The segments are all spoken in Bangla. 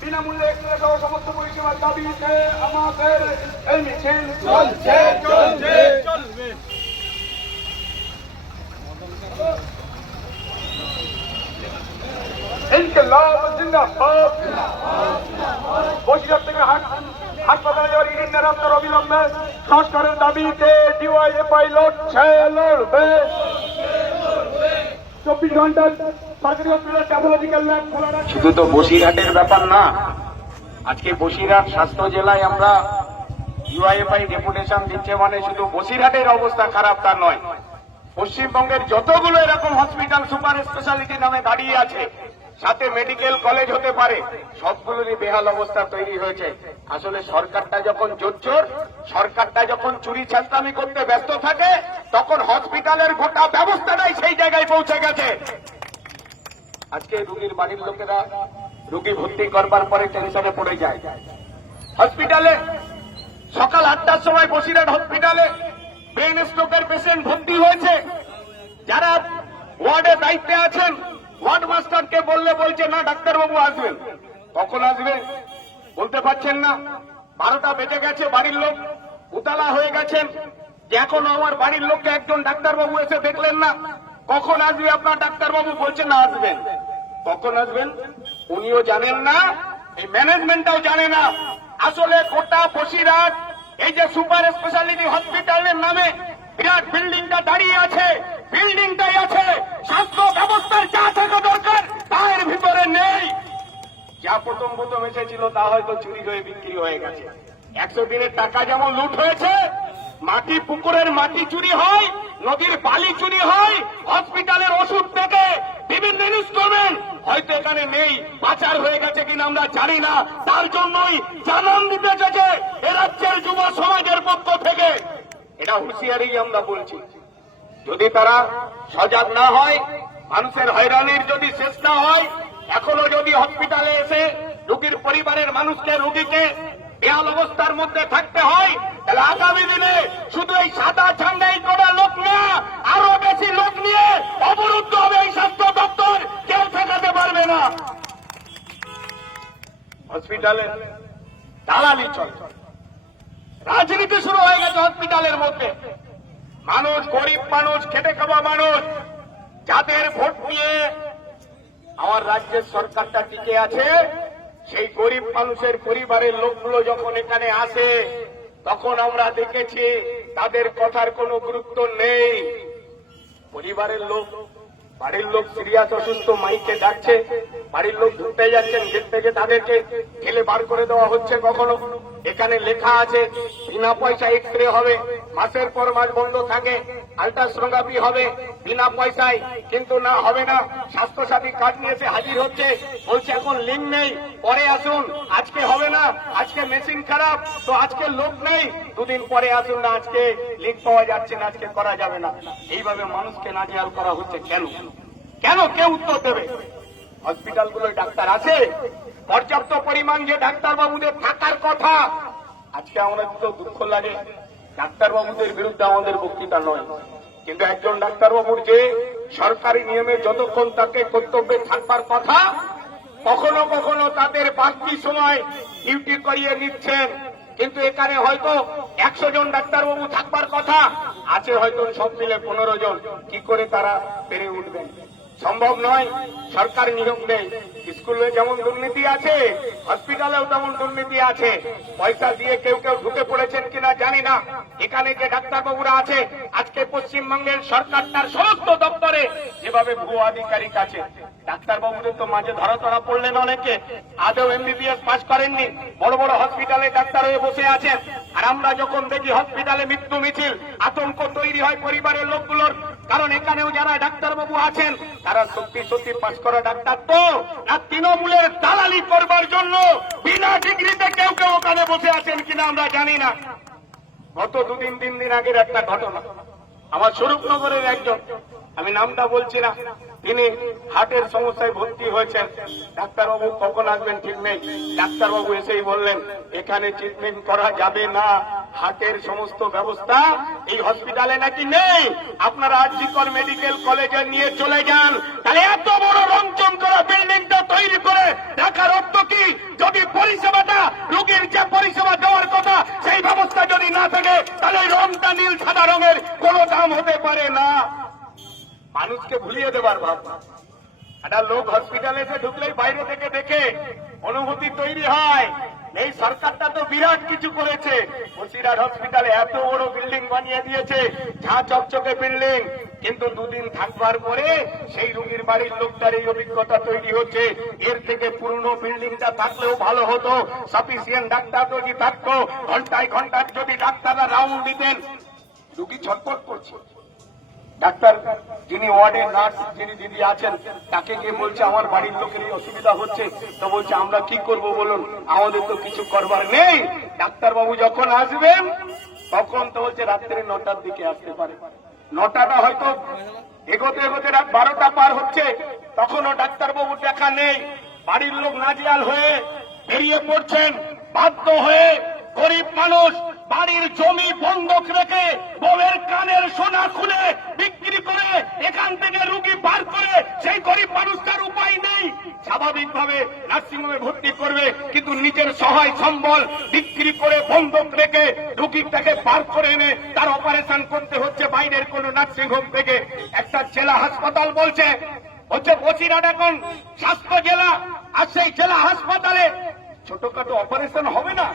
বিনামূল্যে সমস্ত পরিষেবার দাবিতে আমাদের এই মিছিল চলছে চলছে, চলবে। ইনকলাব জিন্দাবাদ। বসিরহাট থেকে হাট চব্বিশ ঘণ্টা শুধু তো বসিরহাটের ব্যাপার না, আজকে বসিরহাট স্বাস্থ্য জেলায় আমরা ইউআইএফআই ডেপুটেশন দিচ্ছে মানে শুধু বসিরহাটের অবস্থা খারাপ তা নয়। পশ্চিমবঙ্গের যতগুলো এরকম হসপিটাল সুপার স্পেশালিটি নামে দাঁড়িয়ে আছে সাথে মেডিকেল কলেজ হতে পারে। সবগুলোরই বেহাল অবস্থা তৈরি হয়েছে। আসলে সরকারটা যখন জোচ্চোর সরকারটা যখন চুরি ছাস্তামি করতে ব্যস্ত থাকে, তখন হসপিটালের গোটা ব্যবস্থাটাই সেই জায়গায় পৌঁছে গেছে। আজকে রুগীর বাড়ির লোকেরা রুগী ভর্তি করবার পরে টেনশনে পড়ে যায়। হসপিটালে সকাল আটটার সময় বসিরহাট হসপিটালে ব্রেন স্ট্রোকের পেশেন্ট ভর্তি হয়েছে। যারা ওয়ার্ডে দায়িত্বে আছেন ওয়ার্ড মাস্টারকে বললে বলছে, না, ডাক্তারবাবু আসবেন। কখন আসবেন বলতে পারছেন না। বারোটা বেজে গেছে, বাড়ির লোক উতালা হয়ে গেছেন। যে এখনও আমার বাড়ির লোককে একজন ডাক্তারবাবু এসে দেখলেন না, কখন আসবে আপনার ডাক্তারবাবু? বলছেন না, আসবেন। কখন আসবেন? উনিও জানেন না, এই ম্যানেজমেন্টটাও জানে না। আসলে গোটা বসিরহাট, এই যে সুপার স্পেশালিটি হসপিটালের নামে বিরাট বিল্ডিংটা দাঁড়িয়ে আছে, বিল্ডিংটাই আছে। স্বাস্থ্য ব্যবস্থার যা থাকা দরকার, তার ভিতরে নেই। যা প্রথম প্রথম এসেছিল, তা হয়তো চুরি হয়ে বিক্রি হয়ে গেছে। একশো দিনের টাকা যেমন লুট হয়েছে, মাটি পুকুরের মাটি চুরি হয়, নদীর বালি চুরি হয়, হসপিটালের ওষুধ থেকে বিভিন্ন ইনস্ট্রুমেন্ট হয়তো এখানে নেই, পাচার হয়ে গেছে কিনা আমরা জানি না। তার জন্যই জানান দিতে চেয়েছে এ রাজ্যের যুব সমাজের পক্ষ থেকে। এটা হুঁশিয়ারি আমরা বলছি। যদি তারা সজাগ না হয়, মানুষের হয়রানির যদি শেষ না হয়, এখনও যদি হসপিটালে এসে রোগীর পরিবারের মানুষকে রোগীকে বেহাল অবস্থার মধ্যে থাকতে হয়, তাহলে আগামী দিনে শুধু এই সাদা ঝান্ডাই করা লোক না, আরও বেশি লোক নিয়ে অবরুদ্ধ হবে এই স্বাস্থ্য দপ্তর। কেউ ঠেকাতে পারবে না। হসপিটালে দালালি চল। রাজনীতি শুরু হয়ে গেছে হসপিটালের মধ্যে। মানুষ গরিব মানুষ, খেটে খাওয়া মানুষ, যাদের ভোট নিয়ে আমার রাজ্যের সরকারটা টিকে আছে, সেই গরিব মানুষের পরিবারের লোকগুলো যখন এখানে আসে, তখন আমরা দেখেছি তাদের কথার কোনো গুরুত্ব নেই। পরিবারের লোক, বাড়ির লোক সিরিয়াস অসুস্থ মাইকে ডাকছে। বাড়ির লোক ঢুকতে যাচ্ছেন গেট থেকে তাদেরকে ঠেলে বার করে দেওয়া হচ্ছে কখনো। এখানে লেখা আছে, বিনা পয়সা এক্স রে হবে, মাসের পর মাস বন্ধ থাকে আল্ট্রাসোনোগ্রাফি হবে, বিনা পয়সায়, কিন্তু না, হবে না। স্বাস্থ্যসাথী কার্ড নিয়ে এসে হাজির হচ্ছে, বলছে এখন লিঙ্ক নেই, পরে আসুন, আজকে হবে না, আজকে মেশিন খারাপ, তো আজকে লোক নেই। দুদিন পরে আসুন না, আজকে লিঙ্ক পাওয়া যাচ্ছে না, আজকে করা যাবে না। এইভাবে মানুষকে নাজেহাল করা হচ্ছে কেন? কেন? কে উত্তর দেবে? হসপিটালগুলোয় ডাক্তার আছে, পর্যাপ্ত পরিমাণ যে ডাক্তারবাবুদের থাকার কথা, আজকে আমাদের তো দুঃখ লাগে। ডাক্তারবাবুদের বিরুদ্ধে আমাদের বক্তৃতা নয়। কিন্তু একজন ডাক্তারবাবুর যে সরকারি নিয়মে যতক্ষণ তাকে কর্তব্যে থাকবার কথা, কখনো কখনো তাদের বাড়তি সময় ডিউটি করিয়ে নিচ্ছেন। কিন্তু এখানে হয়তো একশো জন ডাক্তারবাবু থাকবার কথা, আছে হয়তো সব মিলে পনেরো জন। কি করে তারা পেরে উঠবেন? সম্ভব নয়, সরকার নিয়োগ নেই। স্কুলে যেমন দুর্নীতি আছে, হসপিটালেও তেমন দুর্নীতি আছে। পয়সা দিয়ে কেউ কেউ ঢুকে পড়েছেন কিনা জানি না। এখানে যে ডাক্তারবাবুরা আছে, আজকে পশ্চিমবঙ্গের সরকার তার সমস্ত দপ্তরে যেভাবে ভুয়ো আধিকারিক আছে। ডাক্তারবাবুদের তো মাঝে ধরা ধরা পড়লেন অনেকে। আদৌ এমবিবিএস পাস করেননি? বড় বড় হসপিটালে ডাক্তার হয়ে বসে আছেন। আর আমরা যখন দেখি হসপিটালে মৃত্যু মিছিল, আতঙ্ক তৈরি হয় পরিবারের লোকগুলোর কারণ এখানেও যারা ডাক্তারবাবু আছেন, তারা সত্যি সত্যি পাশ করা ডাক্তার তো। না তৃণমূলের দালালি করবার জন্য বিনা ডিগ্রিতে কেউ কেউ ওখানে বসে আছেন কিনা আমরা জানি না। গত দুদিন তিন দিন আগের একটা ঘটনা। আমার স্বরূপনগরের একজন আমি নামটা বলছি না। তিনি হার্টের সমস্যায় ভর্তি হয়েছেন। ডাক্তারবাবু কখন আসবেন ঠিক নেই। ডাক্তারবাবু এসেই বললেন, এখানে ট্রিটমেন্ট করা যাবে না। হার্টের সমস্ত ব্যবস্থা এই হসপিটালে নাকি নেই। আপনারা আরজিকর মেডিকেল কলেজে নিয়ে চলে যান। তাহলে এত বড় রংচং করা বিল্ডিংটা তৈরি করে রাখার অর্থ কি যদি পরিষেবাটা রোগীর যে পরিষেবা দেওয়ার কথা সেই ব্যবস্থা যদি না থাকে তাহলে এই রংটা নীল সাদা রঙের কোনো দাম হতে পারে না মানুষকে ভুলিয়ে দেবার ভাবনা একটা লোক হসপিটালে এসে ঢুকলেই বাইরে থেকে দেখে অনুভূতি তৈরি হয়। এই সরকারটা তো বিরাট কিছু করেছে। বসিরহাট হসপিটালে এত বড় বিল্ডিং বানিয়ে দিয়েছে, ঝাঁ চকচকে বিল্ডিং কিন্তু দুদিন থাকবার পরে সেই রুগীর বাড়ির লোকটার এই অভিজ্ঞতা তৈরি হচ্ছে। এর থেকে পুরনো বিল্ডিংটা থাকলেও ভালো হতো। সাফিসিয়েন্ট ডাক্তার যদি থাকতো, ঘন্টায় ঘন্টায় যদি ডাক্তাররা রাউন্ড দিতেন, রুগী ছটপট করছে। ডাক্তার যিনি ওয়ার্ডের নার্স যিনি দিদি আছেন, তাকে গিয়ে বলছে আমার বাড়ির লোকের অসুবিধা হচ্ছে? তো বলছে, আমরা কি করব বলুন? আমাদের তো কিছু করবার নেই। ডাক্তারবাবু যখন আসবেন, তখন তো বলছে, রাত্রে নটার দিকে আসতে পারে। নটাটা হয়তো এগোতে এগোতে রাত বারোটা পার হচ্ছে, তখনও ডাক্তার বাবু দেখা নেই। বাড়ির লোক নাজিয়াল হয়ে বেরিয়ে পড়ছেন, বাধ্য হয়ে গরিব মানুষ বাড়ির জমি বন্ধক রেখে বউয়ের কানের সোনা খুলে বিক্রি করে, এখান থেকে রুগী বার করে, সেই গরিব মানুষটার উপায় নেই। স্বাভাবিকভাবে নার্সিংহোমে ভর্তি করবে, কিন্তু নিজের সহায় সম্বল বিক্রি করে বন্ধক রেখে রুগীটাকে বার করে এনে তার অপারেশন করতে হচ্ছে বাইরের কোন নার্সিংহোম থেকে। একটা জেলা হাসপাতাল বলছে, হচ্ছে বসিরহাট এখন, স্বাস্থ্য জেলা, আর সেই জেলা হাসপাতালে ছোটখাটো অপারেশন হবে না।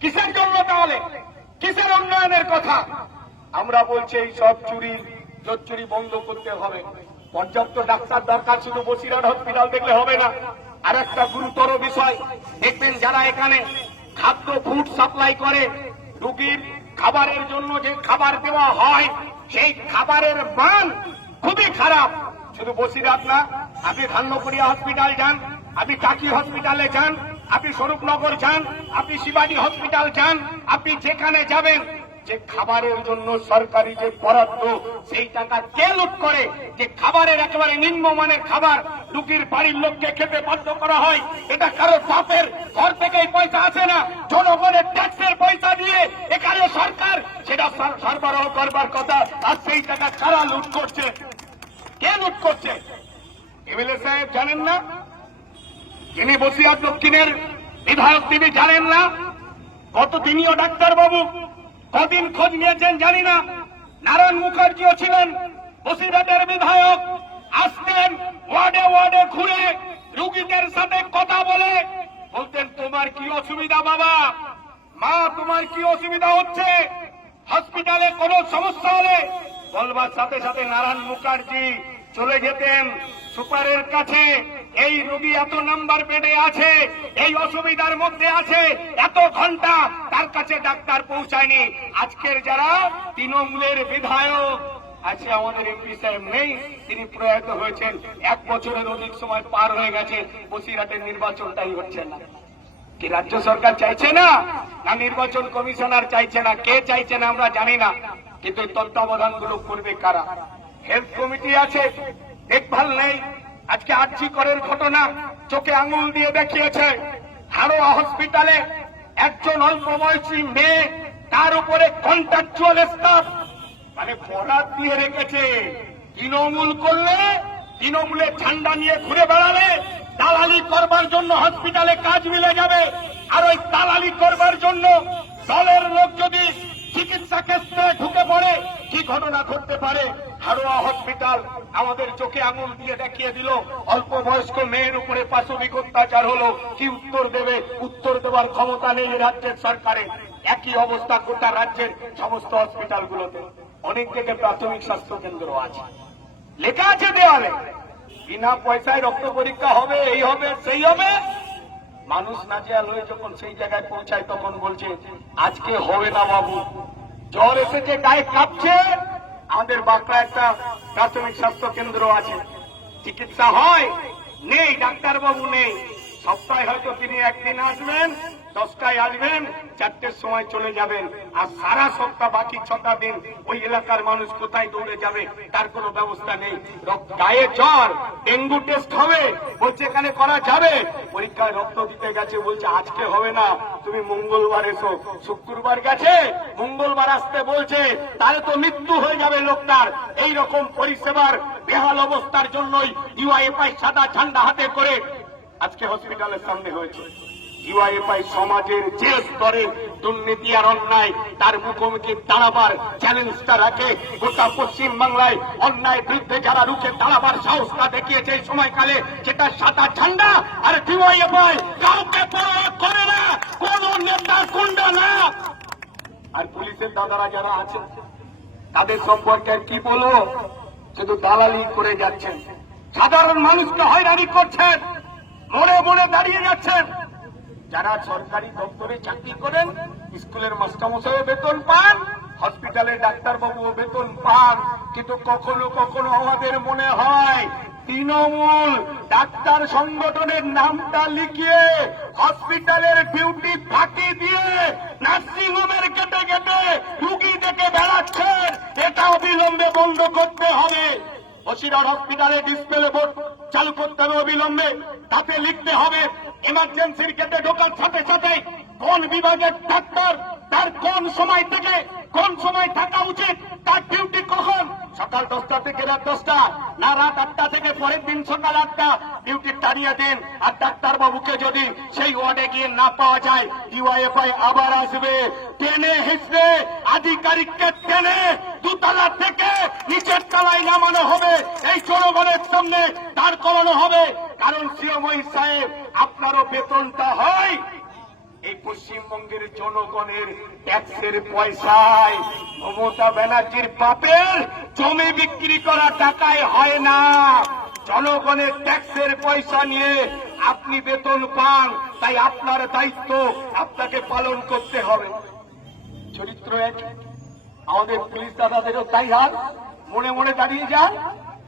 কিসের জন্য তাহলে? কিসের উন্নয়নের কথা? আমরা বলছি এই সব চুরি চুরি বন্ধ করতে হবে। পর্যাপ্ত ডাক্তার দরকার, শুধু বসিরহাট হসপিটাল দেখলে হবে না। আর একটা গুরুতর বিষয়, দেখবেন যারা এখানে খাদ্য ফুড সাপ্লাই করে, রুগীর খাবারের জন্য যে খাবার দেওয়া হয়, সেই খাবারের মান খুবই খারাপ। শুধু বসিরহাট না, আপনি ধান্যপুরিয়া হসপিটাল যান, আপনি টাকি হসপিটালে যান আপনি স্বরূপনগর যান, আপনি শিবাজি হসপিটাল যান, আপনি যেখানে যাবেন, যে খাবারের জন্য সরকারি যে বরাদ্দ, সেই টাকা কে লুট করে? যে খাবারের একেবারে নিম্নমানের খাবার রুগীর বাড়ির লোককে খেতে বাধ্য করা হয়, এটা কারও বাপের ঘর থেকে এই পয়সা আসে না। জনগণের ট্যাক্সের পয়সা দিয়ে এখানে সরকার সেটা সরবরাহ করবার কথা, আর সেই টাকা কারা লুট করছে? কে লুট করছে? এমএলএ সাহেব জানেন না? যিনি বসিরহাট দক্ষিণের বিধায়ক তিনি জানেন না। কত তিনিও ডাক্তার বাবু কদিন খোঁজ নিয়েছেন জানি না। নারায়ণ মুখার্জিও ছিলেন বসিরহাটের বিধায়ক। আসতেন ওয়ার্ডে ওয়ার্ডে ঘুরে রুগীদের সাথে কথা বলে। বলতেন, তোমার কি অসুবিধা বাবা? মা, তোমার কি অসুবিধা হচ্ছে? হসপিটালে কোনো সমস্যা হলে বলবার সাথে সাথে নারায়ণ মুখার্জি চলে যেতেন সুপারের কাছে। এই রোগী এত নাম্বার বেডে আছে, এই অসুবিধার মধ্যে আছে, এত ঘণ্টা তার কাছে ডাক্তার পৌঁছায়নি। আজকের যারা তৃণমূলের বিধায়ক, আজকে আমাদের এমপি সাহেব নেই, তিনি প্রয়াত হয়েছেন। এক বছরের অধিক সময় পার হয়ে গেছে, বসিরহাটের নির্বাচনটাই হচ্ছে না। কি রাজ্য সরকার চাইছে না? না নির্বাচন কমিশনার চাইছে না? কে চাইছে না আমরা জানি না। কিন্তু তত্ত্বাবধানগুলো করবে কারা? হেলথ কমিটি আছে, দেখভাল নেই। আজকে আর্জি করের ঘটনা চোখে আঙুল দিয়ে দেখিয়েছে। হাড়োয়া হসপিটালে একজন অল্প বয়সী মেয়ে, তার উপরে কন্ট্রাকচুয়াল স্টাফ মানে বরাদ দিয়ে রেখেছে। তৃণমূল করলে তৃণমূলের ঝান্ডা নিয়ে ঘুরে বেড়ালে, দালালি করবার জন্য হসপিটালে কাজ মিলে যাবে। আর ওই দালালি করবার জন্য দলের লোক যদি চিকিৎসা ক্ষেত্রে ঢুকে পড়ে, কি ঘটনা ঘটতে পারে? হারোয়া হসপিটাল আমাদের চোখে আঙুল দিয়ে দেখিয়ে দিল, অল্প বয়স্ক মেয়ের উপরে পাশবিক অত্যাচার হলো, কি উত্তর দেবে? উত্তর দেওয়ার ক্ষমতা নেই রাজ্যের সরকারের একই অবস্থা গোটা রাজ্যের সমস্ত হসপিটালগুলোতে। অনেক থেকে প্রাথমিক স্বাস্থ্য কেন্দ্র আছে। লেখা আছে দেওয়ালে, বিনা পয়সায় রক্ত পরীক্ষা হবে, এই হবে, সেই হবে। মানুষ নাজেহাল হয়ে যখন সেই জায়গায় পৌঁছায় তখন বলছে, আজকে হবে না বাবু। জ্বর এসেছে, গায়ে কাঁপছে। আমাদের বাঁকড়া একটা প্রাথমিক স্বাস্থ্য কেন্দ্র আছে। চিকিৎসা হয়? নেই, ডাক্তারবাবু নেই। সপ্তাহে হয়তো তিনি একদিন আসবেন। দশটায় আসবেন, চারটের সময় চলে যাবেন। আর সারা সপ্তাহ বাকি ছটা দিন ওই এলাকার মানুষ কোথায় দৌড়ে যাবে, তার কোনো ব্যবস্থা নেই। গায়ে জ্বর, ডেঙ্গু টেস্ট হবে, বলছে এখানে করা যাবে। পরীক্ষায় রক্ত দিতে গেছে, বলছে আজকে হবে না, তুমি মঙ্গলবার এসো। শুক্রবার গেছে, মঙ্গলবার আসতে বলছে, তাহলে তো মৃত্যু হয়ে যাবে লোকটার। এই রকম পরিষেবার বেহাল অবস্থার জন্যই ইউআইএফআই সাদা ঝান্ডা হাতে করে আজকে হসপিটালের সামনে হয়েছে। ইউআইএফআই সমাজের যে স্তরে দুর্নীতি আর অন্যায়, তার মুখোমুখি দাঁড়াবার চ্যালেঞ্জটা রাখে গোটা পশ্চিম বাংলায় অন্যায় বিরুদ্ধে যারা রুখে দাঁড়াবার সাহসটা দেখিয়েছে এই সময়কালে, সেটা সাদা ঝান্ডা আর ডিওয়াইএফআই কাউকে করে না, কোন নেতা গুন্ডা না। আর পুলিশের দাদারা যারা আছেন, তাদের সম্পর্কে কি বলব? শুধু দালালি করে যাচ্ছেন। সাধারণ মানুষকে হয়রানি করছেন মোড়ে মোড়ে দাঁড়িয়ে যাচ্ছেন। যারা সরকারি দপ্তরে চাকরি করেন, স্কুলের মাস্টারমশাইও বেতন পান, হসপিটালে ডাক্তারবাবুও বেতন পান, কিন্তু কখনো কখনো আমাদের মনে হয়, তৃণমূল ডাক্তার সংগঠনের নামটা লিখিয়ে হসপিটালের ডিউটি ফাঁকি দিয়ে নার্সিং হোমের কেটে কেটে রুগী দেখে বেড়াচ্ছেন। এটা অবিলম্বে বন্ধ করতে হবে। বসিরহাট হসপিটালে ডিসপ্লে বোর্ড চালু করতে হবে অবিলম্বে। তাতে লিখতে হবে। এমার্জেন্সির কেটে ঢোকার সাথে সাথে কোন বিভাগের ডাক্তার তার কোন সময় থেকে কোন সময় থাকা উচিত? তার ডিউটি কখন? সকাল দশটা থেকে রাত দশটা, না রাত আটটা থেকে পরের দিন সকাল আটটা। ডিউটি তাড়িয়ে দিন। আর ডাক্তার বাবুকে যদি সেই ওয়ার্ডে গিয়ে না পাওয়া যায় ইউআইএফআই আবার আসবে। টেনে হিসড়ে, আধিকারিককে টেনে দুতলা থেকে নিচের তলায় নামানো হবে। এই জনগণের সামনে দাঁড় করানো হবে। কারণ সিওমই সাহেব, আপনারও বেতনটা হয় এই পশ্চিমবঙ্গের জনগণের ট্যাক্সের পয়সায় মমতা ব্যানার্জির বাপের জমি বিক্রি করা টাকায় হয় না। জনগণের ট্যাক্সের পয়সা নিয়ে আপনি বেতন পান, তাই আপনার দায়িত্ব আপনাকে পালন করতে হবে। চরিত্র এক, আমাদের পুলিশ দাদাদেরও তাই হাল মনে মনে দাঁড়িয়ে যান।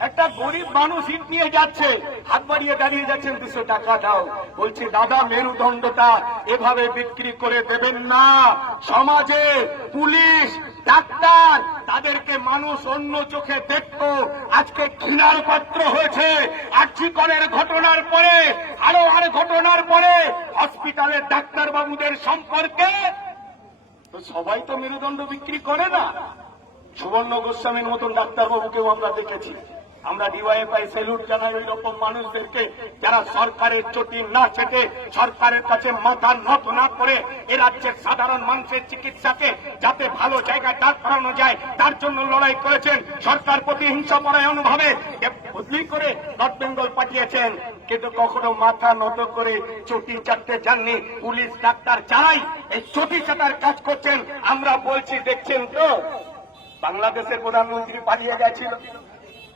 একটা গরিব মানুষ ইট নিয়ে যাচ্ছে। হাত বাড়িয়ে দাঁড়িয়ে যাচ্ছেন দুশো টাকা দাও। বলছে, দাদা, মেরুদণ্ডটা এভাবে বিক্রি করে দেবেন না। সমাজে পুলিশ, ডাক্তার, তাদেরকে মানুষ অন্য চোখে দেখতো। আজকে ঘৃণার পাত্র হয়েছে। আর্থিকরের ঘটনার পরে, আরও আর ঘটনার পরে হসপিটালের ডাক্তার বাবুদের সম্পর্কে তো সবাই তো মেরুদণ্ড বিক্রি করে না। সুবর্ণ গোস্বামীর মতন ডাক্তারবাবুকেও আমরা দেখেছি। আমরা ডিওয়াইএফআই স্যালুট জানাই ওই রকম মানুষদেরকে যারা সরকারের চটি না চেটে সরকারের কাছে মাথা নত না করে এ রাজ্যের সাধারণ মানুষের চিকিৎসাকে যাতে ভালো জায়গায় দাঁড় করানো যায়, তার জন্য লড়াই করেছেন। সরকার প্রতিহিংসা পরায়ণ ভাবে বদলি করে নর্থ বেঙ্গল পাঠিয়েছেন। কিন্তু কখনো মাথা নত করে চটি চাটতে যাননি। পুলিশ, ডাক্তার যারাই এই চটি চাটার কাজ করছেন, আমরা বলছি, দেখছেন তো? বাংলাদেশের প্রধানমন্ত্রী পালিয়ে গেছিল।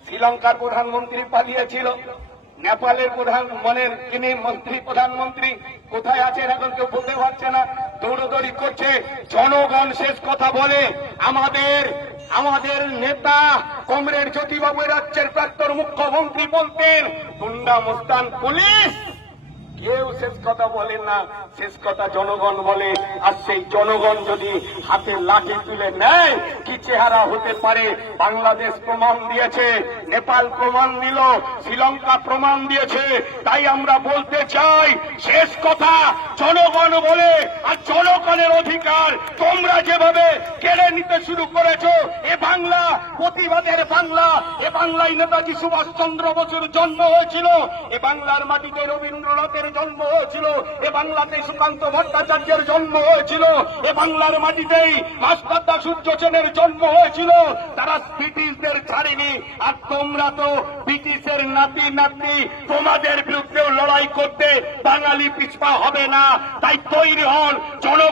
শ্রীলঙ্কার প্রধানমন্ত্রী পালিয়েছিল। নেপালের প্রধান মনের তিনি মন্ত্রী, প্রধানমন্ত্রী, কোথায় আছেন এখন কেউ বলতে পারছে না। দৌড়দৌড়ি করছে, জনগণ শেষ কথা বলে, আমাদের আমাদের নেতা কমরেড জ্যোতিবাবু রাজ্যের প্রাক্তন মুখ্যমন্ত্রী বলতেন, গুন্ডা মুস্তান পুলিশ কেউ শেষ কথা বলেন না, শেষ কথা জনগণ বলে। আর সেই জনগণ যদি হাতে লাঠি তুলে নেয়, কি চেহারা হতে পারে? বাংলাদেশ প্রমাণ দিয়েছে, নেপাল প্রমাণ দিল শ্রীলঙ্কা প্রমাণ দিয়েছে। তাই আমরা বলতে চাই, শেষ কথা জনগণ বলে আর জনগণের অধিকার। তোমরা যেভাবে কেড়ে নিতে শুরু করেছ, এ বাংলা, প্রতিবাদের বাংলা, এ বাংলায় নেতাজি সুভাষ চন্দ্র বসুর জন্ম হয়েছিল, এ বাংলার মাটিতে রবীন্দ্রনাথের জন্ম হয়েছিল, এ বাংলাতে সুকান্ত ভট্টাচার্যের জন্ম হয়েছিল, এ বাংলার মাটিতেই ভাস্কর্দা সূর্য সেনের জন্ম হয়েছিল। তারা ব্রিটিশদের ছাড়েনি, আর তোমরা তো ব্রিটিশের নাতি নাতি তোমাদের বিরুদ্ধেও লড়াই করতে বাঙালি পিছপা হবে না। তাই তৈরি হন জনগণের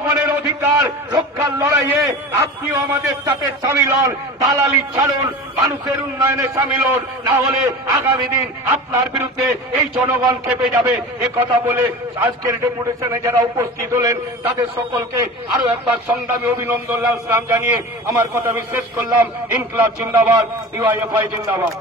অধিকার রক্ষার লড়াইয়ে আপনিও আমাদের সাথে সামিল হন। দালালি ছাড়ুন, মানুষের উন্নয়নে সামিল হন। না হলে আগামী দিন আপনার বিরুদ্ধে এই জনগণ খেপে যাবে। এ কথা বলে আজকের ডেপুটেশনে যারা উপস্থিত হলেন, তাদের সকলকে আরও একবার সংগ্রামী অভিনন্দন লাল জানিয়ে আমার কথা আমি শেষ করলাম। ইনকলাব জিন্দাবাদ, ডিওয়াইএফআই জিন্দাবাদ।